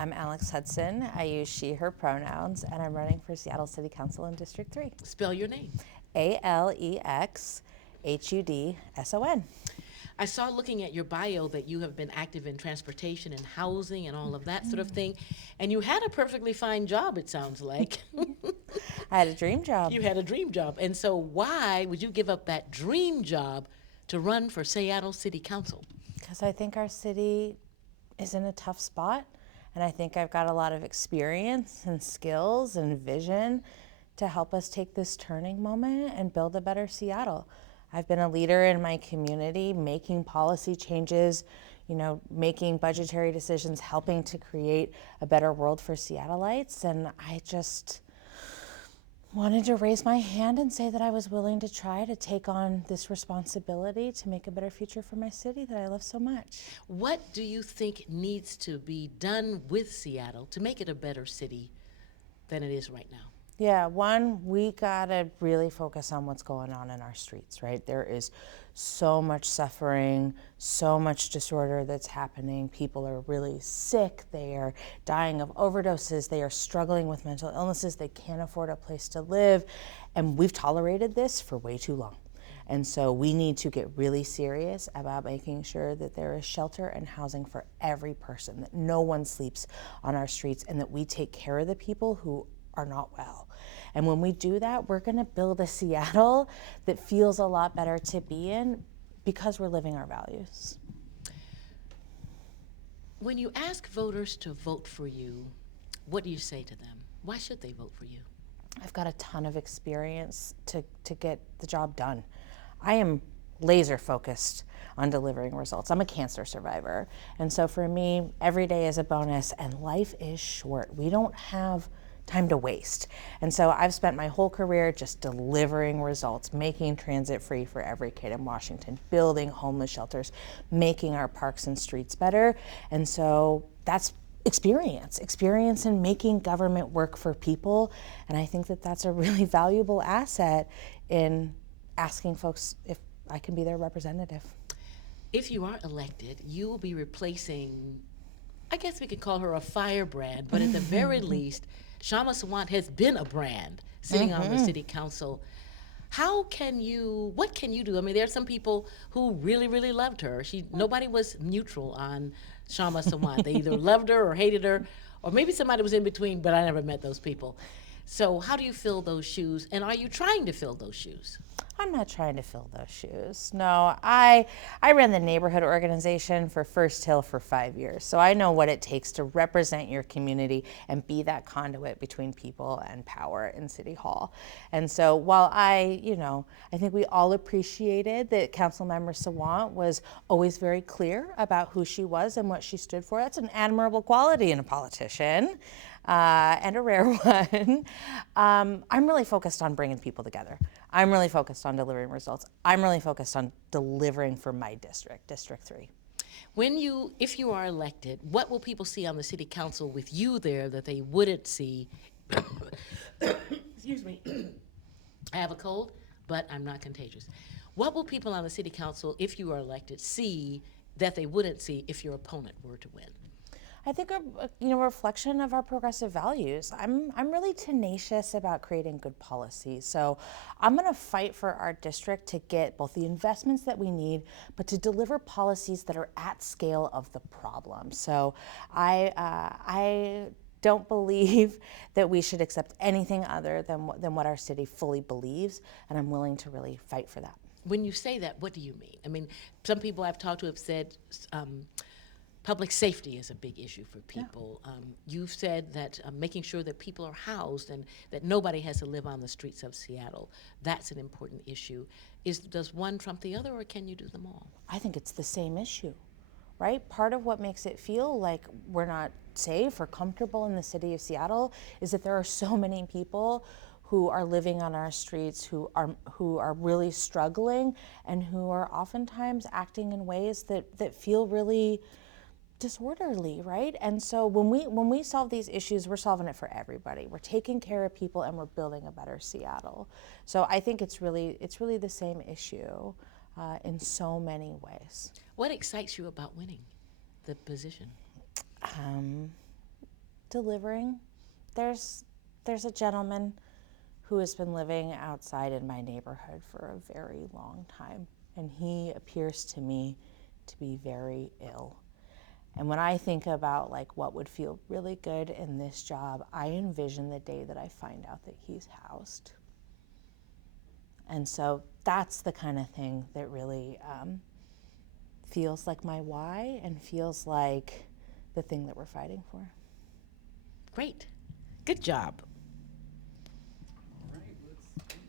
I'm Alex Hudson. I use she, her pronouns, and I'm running for Seattle City Council in District 3. Spell your name. ALEXHUDSON. I saw looking at your bio that you have been active in transportation and housing and all of that sort of thing. And you had a perfectly fine job, it sounds like. I had a dream job. You had a dream job. And so why would you give up that dream job to run for Seattle City Council? Because I think our city is in a tough spot, and I think I've got a lot of experience and skills and vision to help us take this turning moment and build a better Seattle. I've been a leader in my community, making policy changes, making budgetary decisions, helping to create a better world for Seattleites, and I just wanted to raise my hand and say that I was willing to try to take on this responsibility to make a better future for my city that I love so much. What do you think needs to be done with Seattle to make it a better city than it is right now? Yeah, one, we gotta really focus on what's going on in our streets, right? There is so much suffering, so much disorder that's happening. People are really sick, they are dying of overdoses, they are struggling with mental illnesses, they can't afford a place to live, and we've tolerated this for way too long. And so we need to get really serious about making sure that there is shelter and housing for every person, that no one sleeps on our streets, and that we take care of the people who are not well. And when we do that, we're gonna build a Seattle that feels a lot better to be in because we're living our values. When you ask voters to vote for you, what do you say to them? Why should they vote for you? I've got a ton of experience to get the job done. I am laser focused on delivering results. I'm a cancer survivor. And so for me, every day is a bonus, and life is short. We don't have time to waste. And so I've spent my whole career just delivering results, making transit free for every kid in Washington, building homeless shelters, making our parks and streets better. And so that's experience in making government work for people. And I think that that's a really valuable asset in asking folks if I can be their representative. If you are elected, you will be replacing, I guess we could call her a firebrand, but at the very least, Shama Sawant has been a brand sitting on the city council. What can you do? I mean, there are some people who really, really loved her. Nobody was neutral on Shama Sawant. They either loved her or hated her, or maybe somebody was in between, but I never met those people. So how do you fill those shoes, and are you trying to fill those shoes? I'm not trying to fill those shoes. No, I ran the neighborhood organization for First Hill for 5 years, so I know what it takes to represent your community and be that conduit between people and power in City Hall. And so while I think we all appreciated that Councilmember Sawant was always very clear about who she was and what she stood for. That's an admirable quality in a politician. And a rare one. I'm really focused on bringing people together. I'm really focused on delivering results. I'm really focused on delivering for my district, District 3. If you are elected, what will people see on the city council with you there that they wouldn't see? Excuse me. I have a cold, but I'm not contagious. What will people on the city council, if you are elected, see that they wouldn't see if your opponent were to win? I think a reflection of our progressive values. I'm really tenacious about creating good policy. So I'm going to fight for our district to get both the investments that we need, but to deliver policies that are at scale of the problem. So I don't believe that we should accept anything other than what our city fully believes, and I'm willing to really fight for that. When you say that, what do you mean? I mean, some people I've talked to have said public safety is a big issue for people. Yeah. You've said that making sure that people are housed and that nobody has to live on the streets of Seattle, that's an important issue. Does one trump the other, or can you do them all? I think it's the same issue, right? Part of what makes it feel like we're not safe or comfortable in the city of Seattle is that there are so many people who are living on our streets, who are really struggling, and who are oftentimes acting in ways that feel really disorderly, right? And so when we solve these issues, we're solving it for everybody. We're taking care of people, and we're building a better Seattle. So I think it's really the same issue in so many ways. What excites you about winning the position? delivering. There's a gentleman who has been living outside in my neighborhood for a very long time, and he appears to me to be very ill. And when I think about like what would feel really good in this job, I envision the day that I find out that he's housed. And so that's the kind of thing that really feels like my why and feels like the thing that we're fighting for. Great. Good job.